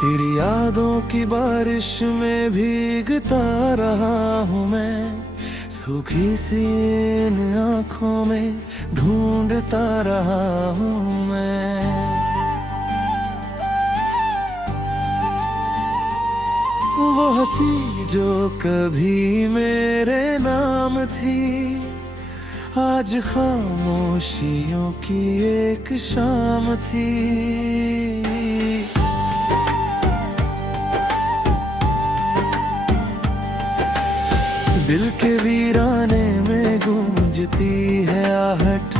तेरी यादों की बारिश में भीगता रहा हूँ मैं, सूखी सी इन आँखों में ढूंढता रहा हूँ मैं। वो हंसी जो कभी मेरे नाम थी, आज खामोशियों की एक शाम थी। दिल के वीराने में गूंजती है आहट,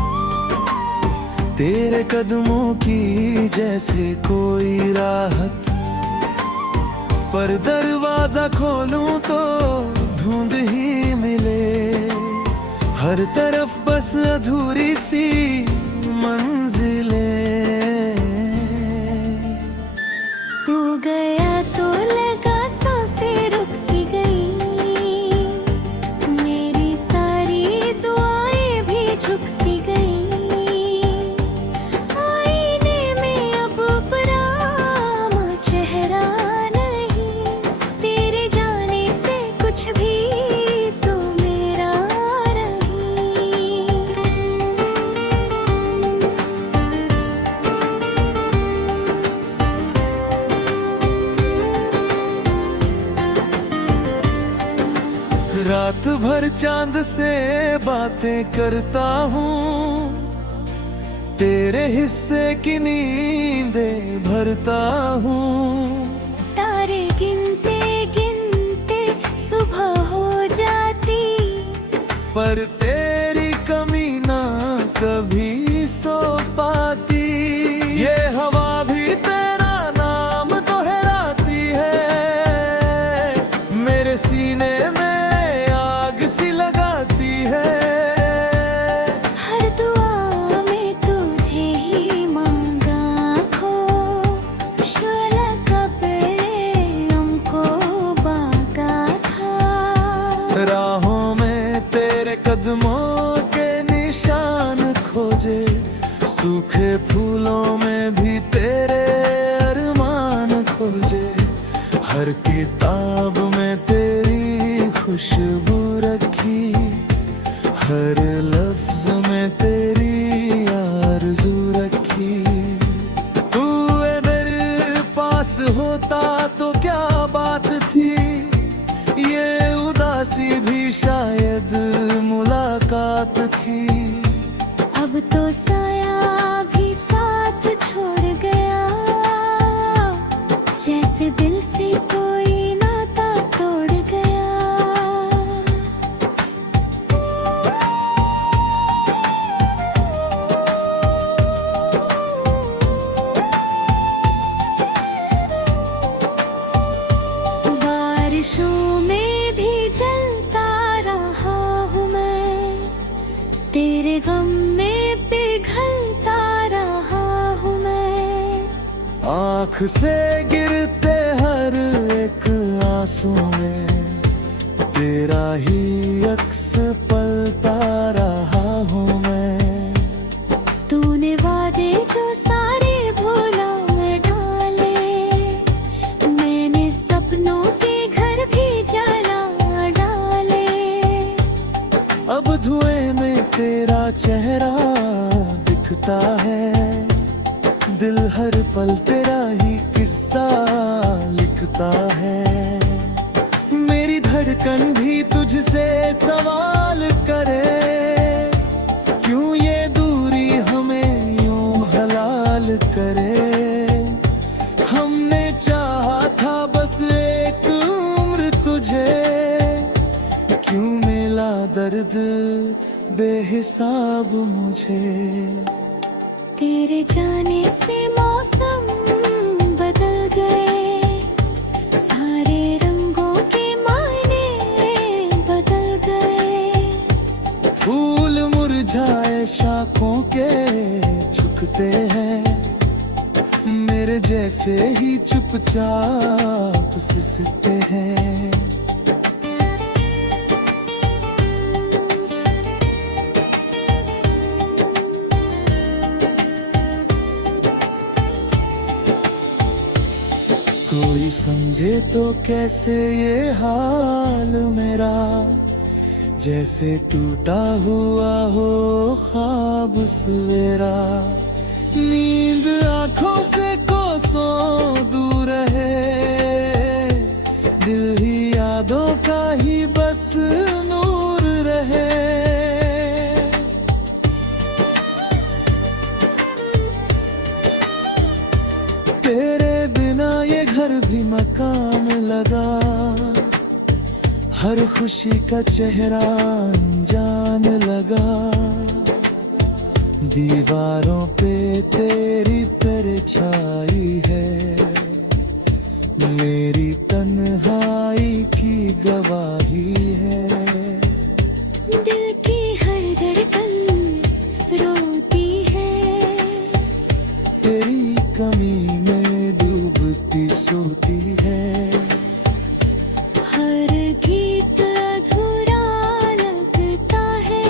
तेरे कदमों की जैसे कोई राहत। पर दरवाजा खोलूं तो धुंध ही मिले, हर तरफ बस अधूरी सी मंजिलें। तू गया तो लगा सांसें रुक सी गई, मेरी सारी दुआएं भी झुक सी गई। आईने में अब अपना चेहरा नहीं, तेरे जाने से कुछ भी तो मेरा नहीं। रात भर चांद से बातें करता हूँ, तेरे हिस्से की नींदें भरता हूँ। तारे गिनते गिनते सुबह हो जाती, पर तेरी कमी ना कभी सो पाती। ये हवा भी तेरा नाम दोहराती है, मेरे सीने में आग सी लगाती है। हर दुआ में तुझे ही मांगा खो, शोला कब्र हमको बागा था। राहों में तेरे कदमों के निशान खोजे, सूखे फूलों में भी तेरे अरमान खोजे। हर किताब में तेरी खुशबू रखी, हर लफ्ज में तेरी आरज़ू रखी। तू मेरे पास होता तो क्या बात थी, ये उदासी भी शायद मुलाकात थी। अब तो साया भी साथ छोड़ गया, जैसे दिल से कोई नाता तोड़ गया। बारिशों में भी जलता रहा हूँ मैं, तेरे गम में पिघलता रहा हूँ मैं। आँख से गिरते हर एक आंसू में तेरा ही अक्स पलता रहा हूँ मैं। तूने वादे जो सारे भूला में डाले, मैंने सपनों के घर भी जला डाले। अब धुएं में तेरा चेहरा दिखता है, दिल हर पल तेरा ही किस्सा लिखता है। मेरी धड़कन भी तुझसे सवाल करे, क्यों ये दूरी हमें यूं हलाल करे। हमने चाहा था बस एक उम्र तुझे, क्यों मिला दर्द बेहिसाब मुझे। तेरे जाने से मौसम बदल गए, सारे रंगों के मायने बदल गए। फूल मुरझाए शाखों के झुकते हैं, मेरे जैसे ही चुपचाप सिसकते हैं। कोई समझे तो कैसे ये हाल मेरा, जैसे टूटा हुआ हो ख्वाब सवेरा। नींद आंखों से कोसों दूर है, दिल ही यादों का ही बस नूर रहे। तेरे बिना ये घर भी मकान लगा, हर खुशी का चेहरा अनजान लगा। दीवारों पे तेरी परछाई है, मेरी तन्हाई की गवाही है। दिल की हर धड़कन रोती है, तेरी कमी में डूबती सोती है। हर गीत अधूरा लगता है,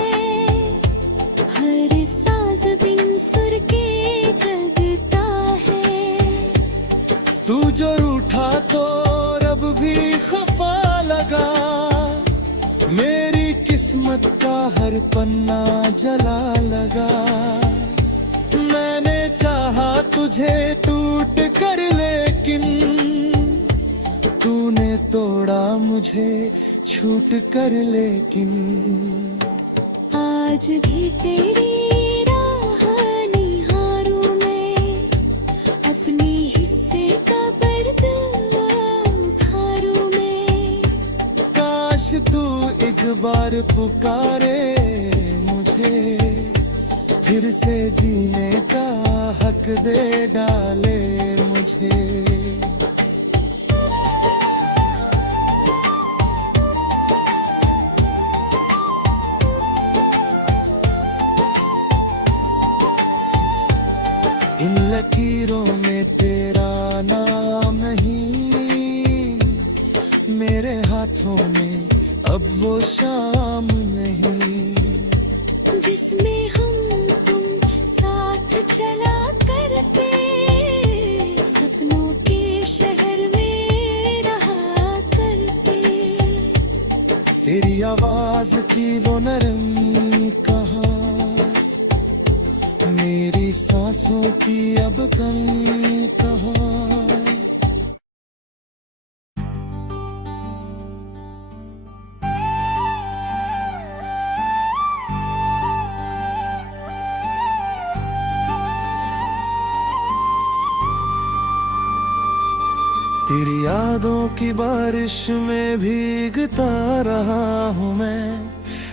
हर साज बिन सुर के जगता है। तू जो रूठा तो रब भी खफा लगा, मेरी किस्मत का हर पन्ना जला लगा। मैंने चाहा तुझे टूट कर, लेकिन तूने तोड़ा मुझे छूट कर। लेकिन आज भी तेरी राह निहारूं मैं, अपनी हिस्से का पर्द उखारूं मैं। काश तू एक बार पुकारे मुझे, फिर से जीने का हक दे डाले मुझे। इन लकीरों में तेरा नाम नहीं, मेरे हाथों में अब वो शाम नहीं, जिसमें हम तुम साथ चला करते, सपनों के शहर में रहा करते। तेरी आवाज की वो नरमी कहाँ, मेरी सांसों की अब कमी कहाँ। तेरी यादों की बारिश में भीगता रहा हूँ मैं,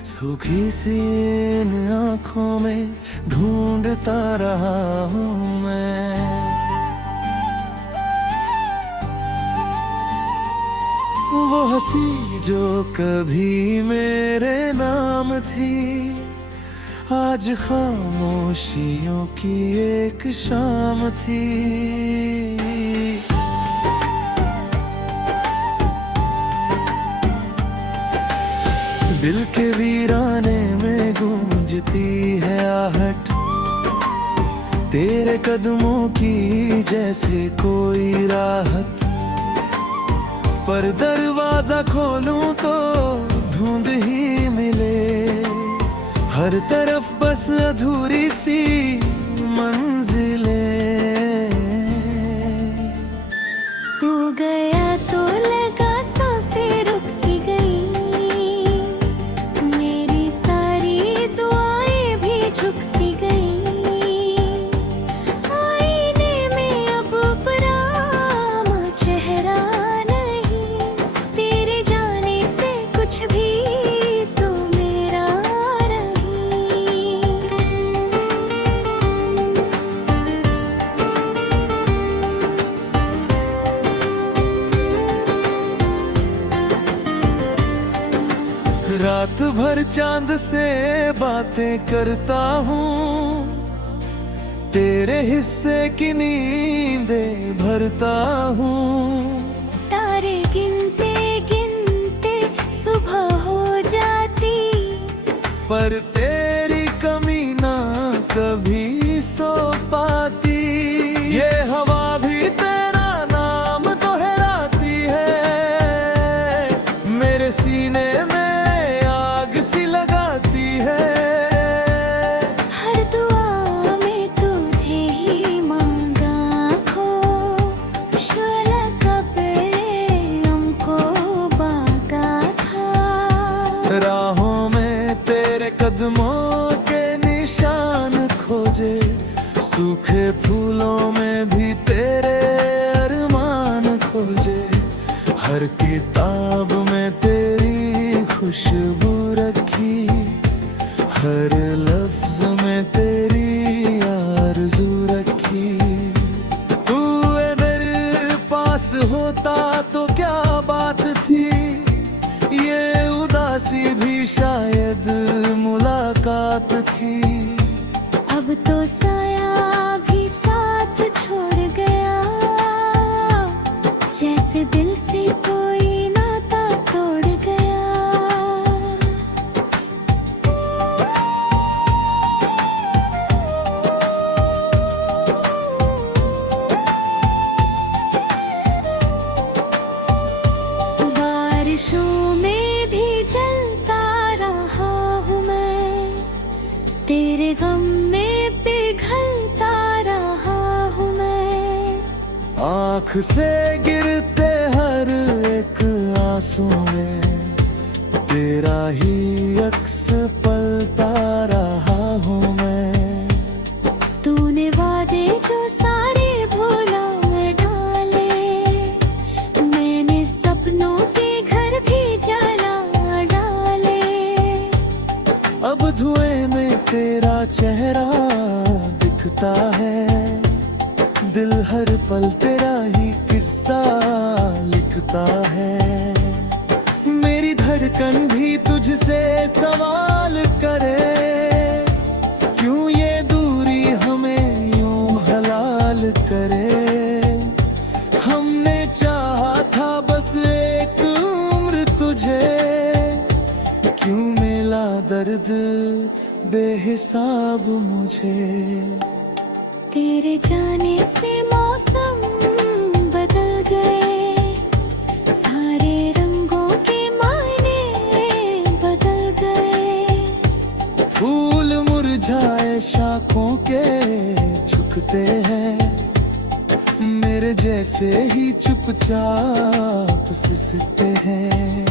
सूखी सी इन आँखों में ढूंढता रहा हूँ मैं। वो हंसी जो कभी मेरे नाम थी, आज खामोशियों की एक शाम थी। दिल के वीराने में गूंजती है आहट, तेरे कदमों की जैसे कोई राहत। पर दरवाजा खोलूं तो धुंध ही मिले, हर तरफ बस अधूरी सी मंजिलें। तू गया तो लगा सांसें रुक सी गई, मेरी सारी दुआएं भी झुक सी गई। आईने में अब परामा चेहरा नहीं, तेरे जाने से कुछ भी तो मेरा नहीं। रात भर चांद से बातें करता हूँ, तेरे हिस्से की नींदें भरता हूँ। तारे गिनते गिनते सुबह हो जाती, पर तेरी कमी ना कभी सो पाती। ये हवा भी तेरा नाम तो है, फूलों में भी तेरे अरमान खोजे, हर किताब में तेरी खुशबू रखी, हर लफ्ज में तेरी आरज़ू रखी। तू अगर पास होता तो क्या बात थी, ये उदासी भी शायद मुलाकात थी। अब तो साया भी साथ छोड़ गया, जैसे दिल से कोई नाता तोड़ गया। बारिशों में भी जलता रहा हूँ मैं, तेरे गम में पिघलता रहा हूँ मैं। आँख से गिरते हर एक आंसू में तेरा ही अक्स पलता रहा हूँ मैं। तूने वादे जो सारे भूला में डाले, मैंने सपनों के घर भी जला डाले। अब धुएं में तेरा चेहरा दिखता है, दिल हर पल तेरा ही किस्सा लिखता है। मेरी धड़कन भी तुझसे सवाल करे, क्यों ये दूरी हमें यूं हलाल करे। हमने चाहा था बस एक उम्र तुझे, क्यों मिला दर्द बेहिसाब मुझे। तेरे जाने से मौसम बदल गए, सारे रंगों के मायने बदल गए। फूल मुरझाए शाखों के झुकते हैं, मेरे जैसे ही चुपचाप सिसकते हैं।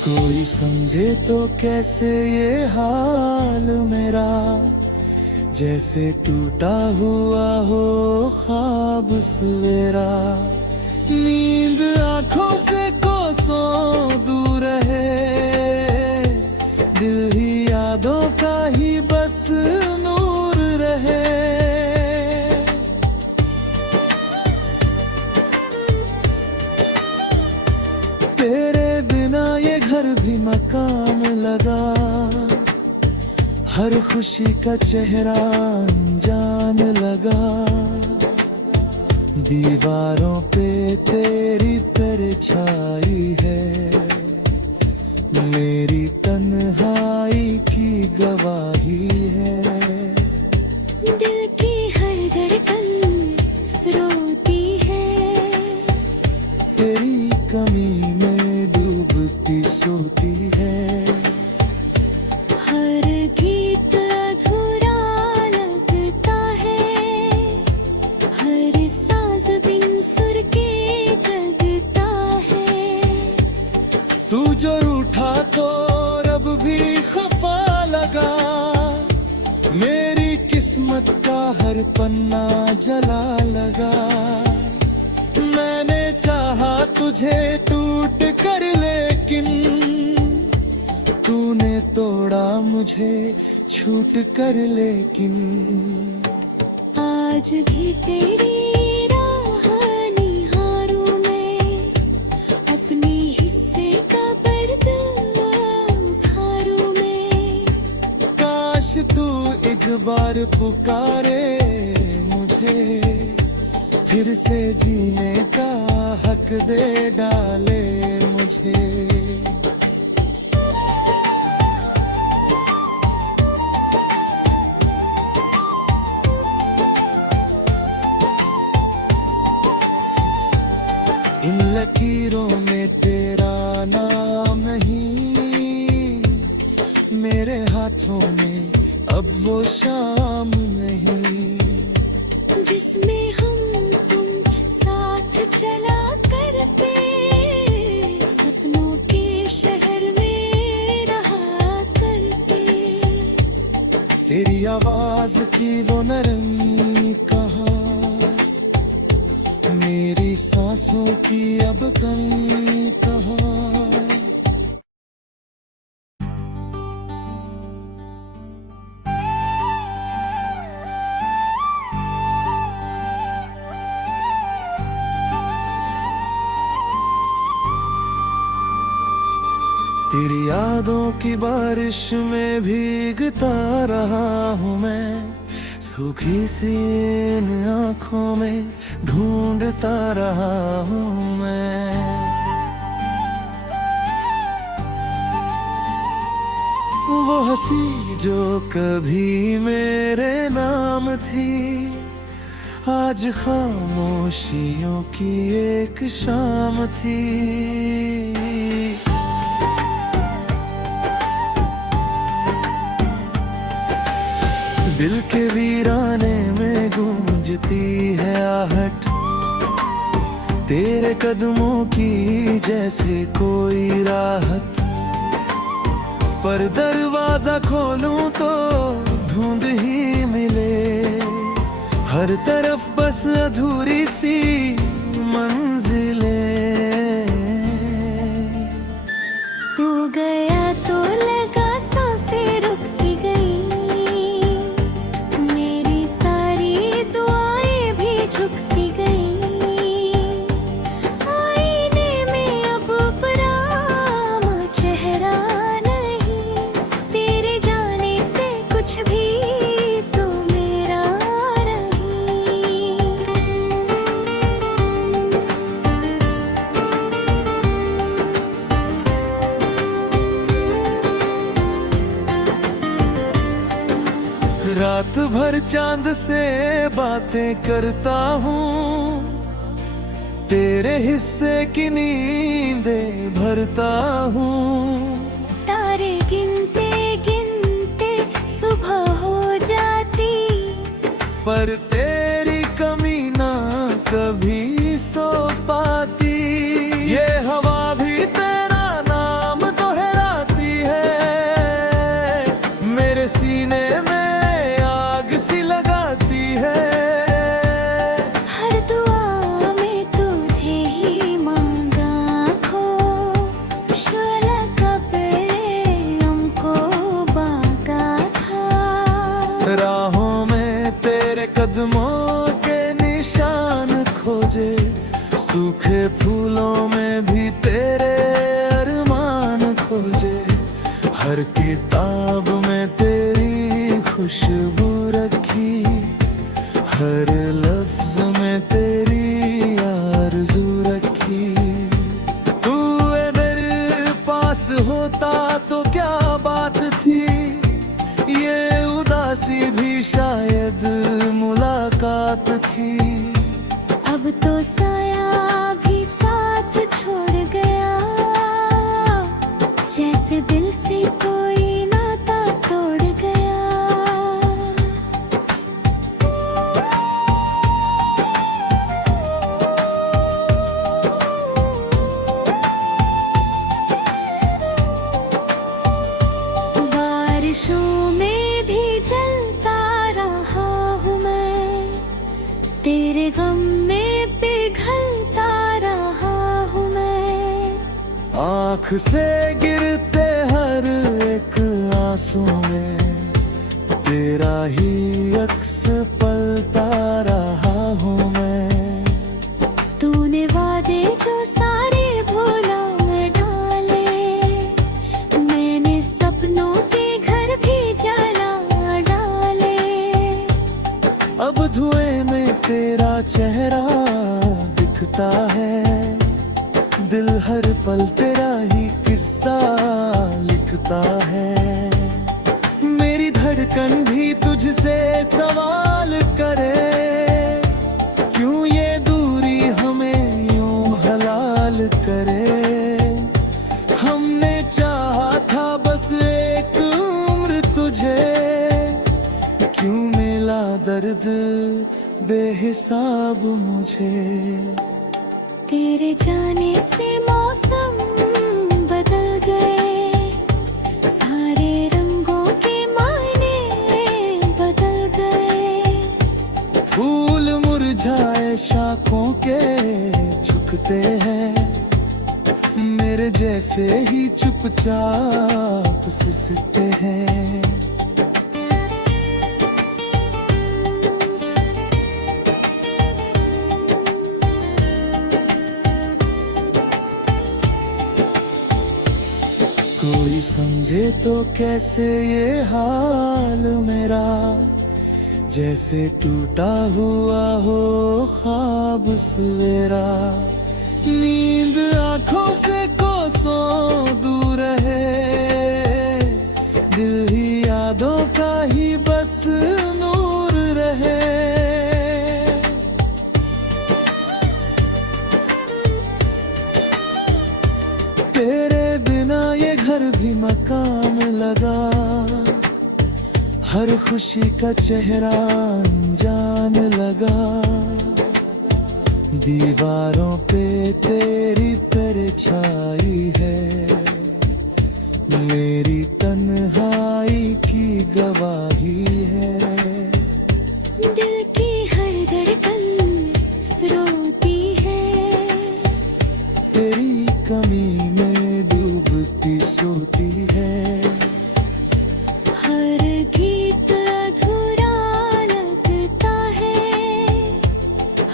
कोई समझे तो कैसे ये हाल मेरा, जैसे टूटा हुआ हो ख्वाब सवेरा। नींद आंखों से कोसों दूर है, दिल ही यादों का ही बस नूर रहे। तेरे बिना ये घर भी मकान लगा, हर खुशी का चेहरा अनजान लगा। दीवारों पे तेरी परछाई है, मेरी तन्हाई की गवाही है। दिल की हर धड़कन रोती है, तेरी कमी में डूबती सोती है। हर गीत अधूरा लगता है, हर साज बिन सुर के जगता है। तू जो रूठा तो रब भी खफा लगा, मेरी किस्मत का हर पन्ना जला लगा। मैंने चाहा तुझे टूट कर लेकिन तूने तोड़ा मुझे छूट कर लेकिन। आज भी तेरी राह निहारूं मैं, अपने हिस्से का पर्दा उठारूं मैं। काश तू एक बार पुकारे मुझे, फिर से जीने का हक दे डाले मुझे। इन लकीरों में तेरा नाम नहीं, मेरे हाथों में अब वो शाम नहीं, जिसमें हम तुम साथ चला आवाज की वो नरमी कहाँ, मेरी सांसों की अब कमी कहाँ। तेरी यादों की बारिश में भीगता रहा हूँ मैं, सूखी सी इन आँखों में ढूंढता रहा हूँ मैं। वो हंसी जो कभी मेरे नाम थी, आज खामोशियों की एक शाम थी। दिल के वीराने में गूंजती है आहट, तेरे कदमों की जैसे कोई राहत। पर दरवाजा खोलूं तो धुंध ही मिले, हर तरफ बस अधूरी सी मंजिलें। तू गया तो लगा सांसें रुक सी गई, मेरी सारी दुआएं भी झुक सी गई। आईने में अब परामा चेहरा नहीं, तेरे जाने से कुछ भी तो मेरा नहीं। रात भर चांद से बातें करता हूँ, तेरे हिस्से की नींदें भरता हूँ। तारे गिनते गिनते सुबह हो जाती, पर तेरी कमी ना कभी सो पाती। ये हवा भी तेरा नाम दोहराती है, मेरे सीने में आग सी लगाती है। हर दुआ में तुझे ही मांगा खो, शोला कपड़े हमको बांका था। राहों में तेरे कदमों के निशान खोजे, सूखे फूलों में भी तेरे अरमान खोजे। हर किताब में तेरी खुशबू रखी, हर लफ्ज में तेरी आरज़ू रखी। तू मेरे पास होता तो क्या बात थी, ये उदासी भी शायद मुलाकात थी। अब तो साया भी साथ छोड़ गया, जैसे दिल से कोई नाता तोड़ गया। बारिशों में भी जलता रहा हूँ मैं, तेरे गम में पिघलता रहा हूँ मैं। आँख से गिरते हर एक आंसू में तेरा ही अक्स पलता रहा हूँ मैं। तूने वादे जो सारे भूला में डाले, मैंने सपनों के घर भी जला डाले। अब धुएं में तेरा चेहरा दिखता है, दिल हर पल तेरा ही किस्सा लिखता है। मेरी धड़कन भी तुझसे सवाल करे, क्यों ये दूरी हमें यूं हलाल करे। हमने चाहा था बस एक उम्र तुझे, क्यों मिला दर्द बेहिसाब मुझे। तेरे जाने से मौसम बदल गए, सारे रंगों के मायने बदल गए। से ही चुपचाप सिसते हैं। कोई समझे तो कैसे ये हाल मेरा, जैसे टूटा हुआ हो ख्वाब सवेरा। नींद आंखों से कोसों दूर है, दिल ही यादों का ही बस नूर रहे। तेरे बिना ये घर भी मकान लगा, हर खुशी का चेहरा अनजान लगा। दीवारों पे तेरी परछाई है, मेरी तन्हाई की गवाही है। दिल की हर धड़कन रोती है, तेरी कमी में डूबती सोती है। हर गीत अधूरा लगता है,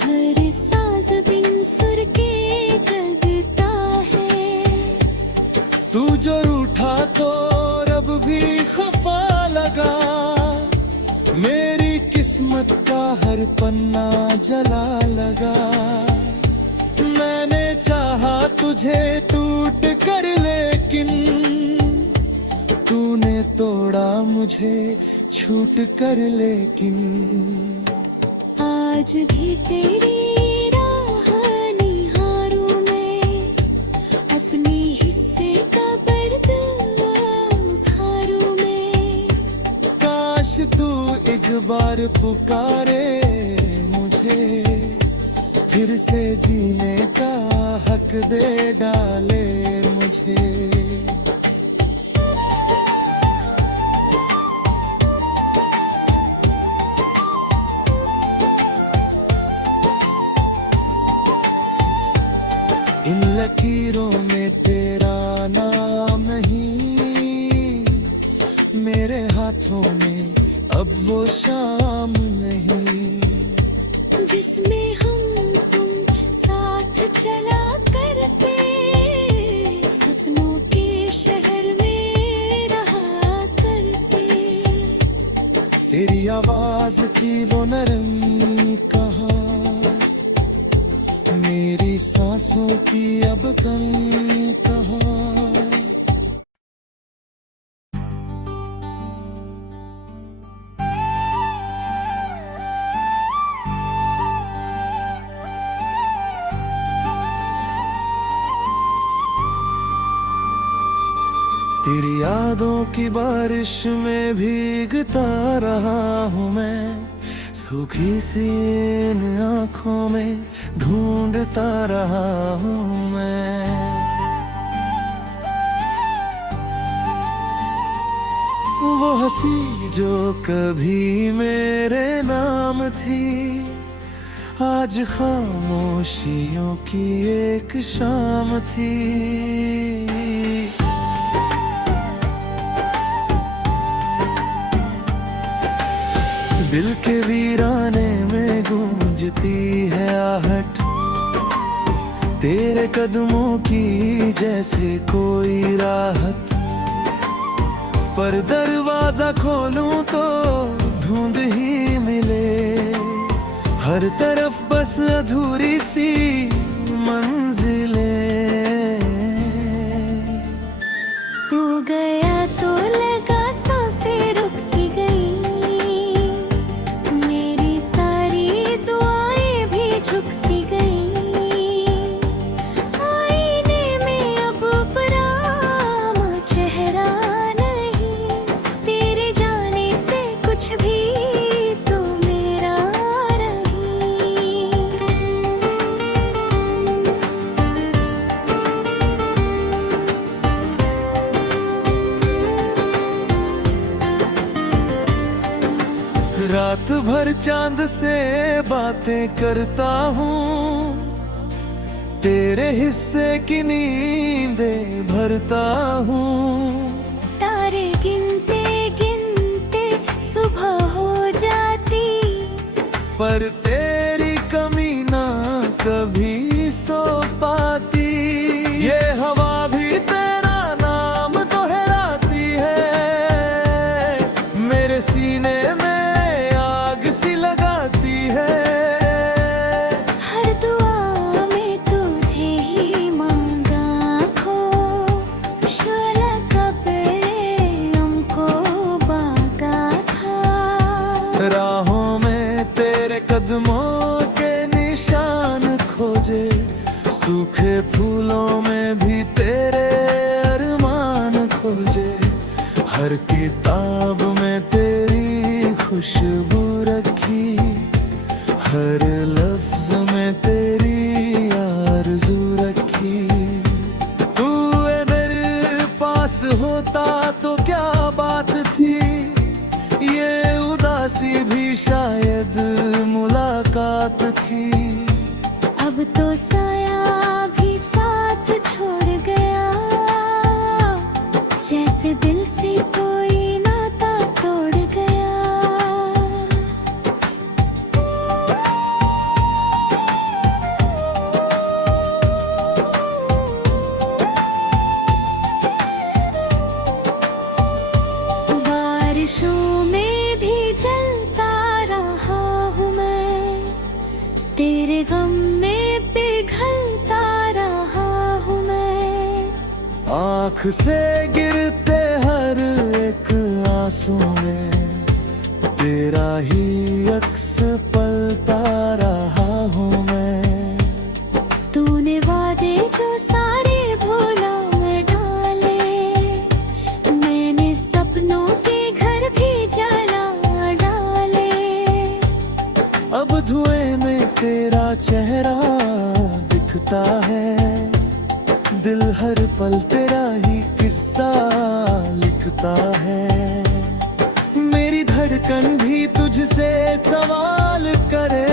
हर साज बिन सुर के जगता है। तू जो रूठा तो रब भी खफा लगा, मेरी किस्मत का हर पन्ना जला लगा। मैंने चाहा तुझे टूट कर, लेकिन तूने तोड़ा मुझे छूट कर। लेकिन आज भी तेरी राह निहारूं मैं, अपनी हिस्से का दर्द उधारूं मैं। काश तू एक बार पुकारे मुझे, फिर से जीने का हक दे डाले मुझे। इन लकीरों में तेरा नाम नहीं, मेरे हाथों में अब वो शाम नहीं, जिसमें हम तुम साथ चला करते, सपनों के शहर में रहा करते। तेरी आवाज की वो नरमी कहाँ, मेरी सांसों की अब कमी कहाँ। तेरी यादों की बारिश में भीगता रहा हूँ मैं, सूखी सी इन आँखों में ढूंढता रहा हूँ मैं। वो हंसी जो कभी मेरे नाम थी, आज खामोशियों की एक शाम थी। दिल के वीराने में गूंजती है आहट, तेरे कदमों की जैसे कोई राहत। पर दरवाजा खोलूं तो धुंध ही मिले, हर तरफ बस अधूरी सी मंजिलें। तू गया तो लगा सांसें रुक सी गई, मेरी सारी दुआएं भी झुक सी गई। आईने में अब परामा चेहरा नहीं, तेरे जाने से कुछ भी तो मेरा नहीं। रात भर चांद से बातें करता हूँ, तेरे हिस्से की नींदे भरता हूँ। तारे गिनते गिनते सुबह हो जाती, पर तेरी कमी ना कभी सो पाती। ये हवा भी तेरा नाम दोहराती है, मेरे सीने में आग सी लगाती है। हर दुआ में तुझे ही मांगा खो, शोला कब्रे हमको बागा था। राहों में तेरे कदमों के निशान खोजे, सूखे फूलों में भी तेरे अरमान खोजे। हर किताब में तेरी खुशबू रखी, हर लफ्ज में तेरी आरज़ू रखी। तू मेरे पास होता तो क्या बात थी, ये उदासी भी शायद मुलाकात थी। अब तो साया भी साथ छोड़ गया, जैसे दिल से कोई नाता तोड़ गया। बारिशों में भी जलता रहा हूँ मैं, तेरे गम में पिघलता रहा हूँ मैं। आँख से गिरते हर एक आंसू में तेरा ही अक्स पलता रहा हूँ मैं। तूने वादे जो सारे भूला मैं डाले, मैंने सपनों के घर भी जला डाले। अब धुएं में तेरा चेहरा दिखता है, दिल हर पल तेरा ही किस्सा लिखता है। मेरी धड़कन भी तुझसे सवाल करे,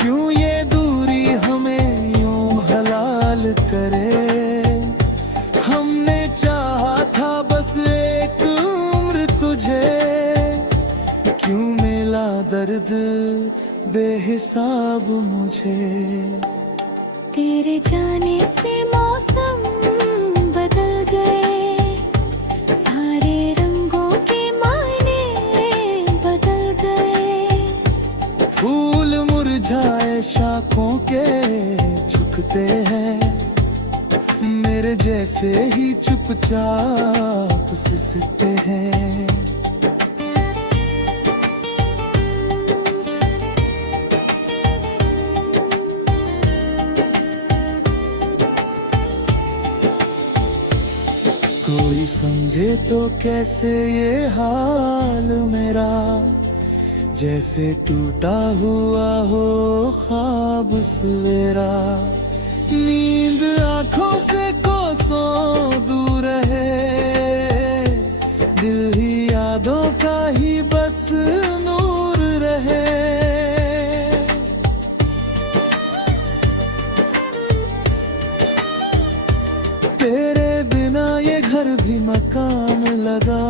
क्यों ये दूरी हमें यूं हलाल करे। हमने चाहा था बस एक उम्र तुझे, क्यों मिला दर्द बेहिसाब मुझे। तेरे जाने से मौसम बदल गए, सारे रंगों के मायने बदल गए। फूल मुरझाए शाखों के झुकते हैं, मेरे जैसे ही चुपचाप सिसकते हैं। कोई समझे तो कैसे ये हाल मेरा, जैसे टूटा हुआ हो ख्वाब सवेरा। नींद आंखों से कोसों दूर है, दिल ही यादों का ही बस नूर रहे। तेरे बिना ये घर भी मकान लगा,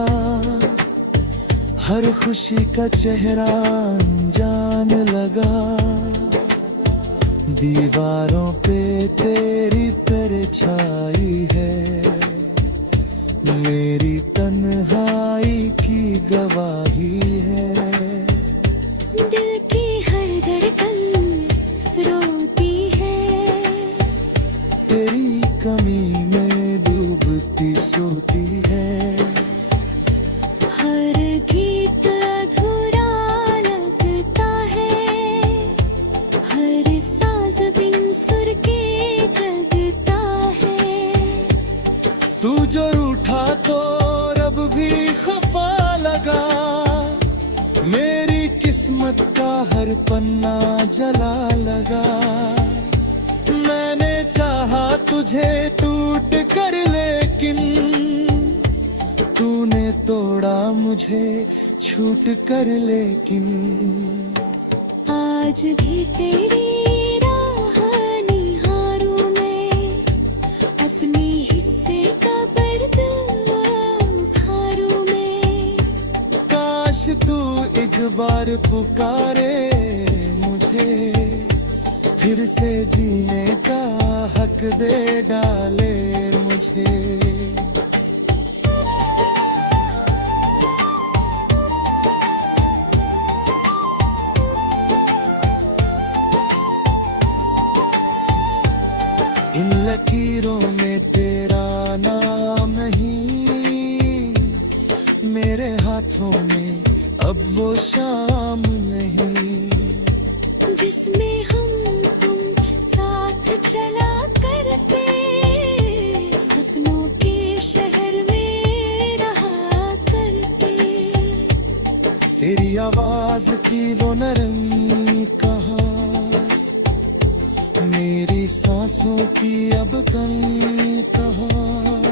हर खुशी का चेहरा अनजान लगा। दीवारों पे तेरी परछाई है, मेरी तन्हाई की गवाही है। दिल की हर धड़कन रोती है, तेरी कमी में डूबती सोती है। हर गीत अधूरा लगता है, हर साज बिन सुर के जगता है। तू जो रूठा तो रब भी खफा लगा, मेरी किस्मत का हर पन्ना जला लगा। मैंने चाहा तुझे टूट कर, लेकिन तूने तोड़ा मुझे छूट कर। लेकिन आज भी तेरी राह निहारती बार पुकारे मुझे, फिर से जीने का हक दे डाले मुझे। इन लकीरों में तेरा नाम नहीं, मेरे हाथों में अब वो शाम नहीं, जिसमें हम तुम साथ चला करते, सपनों के शहर में रहा करते। तेरी आवाज की वो नरम कहाँ, मेरी सांसों की अब कल कहाँ।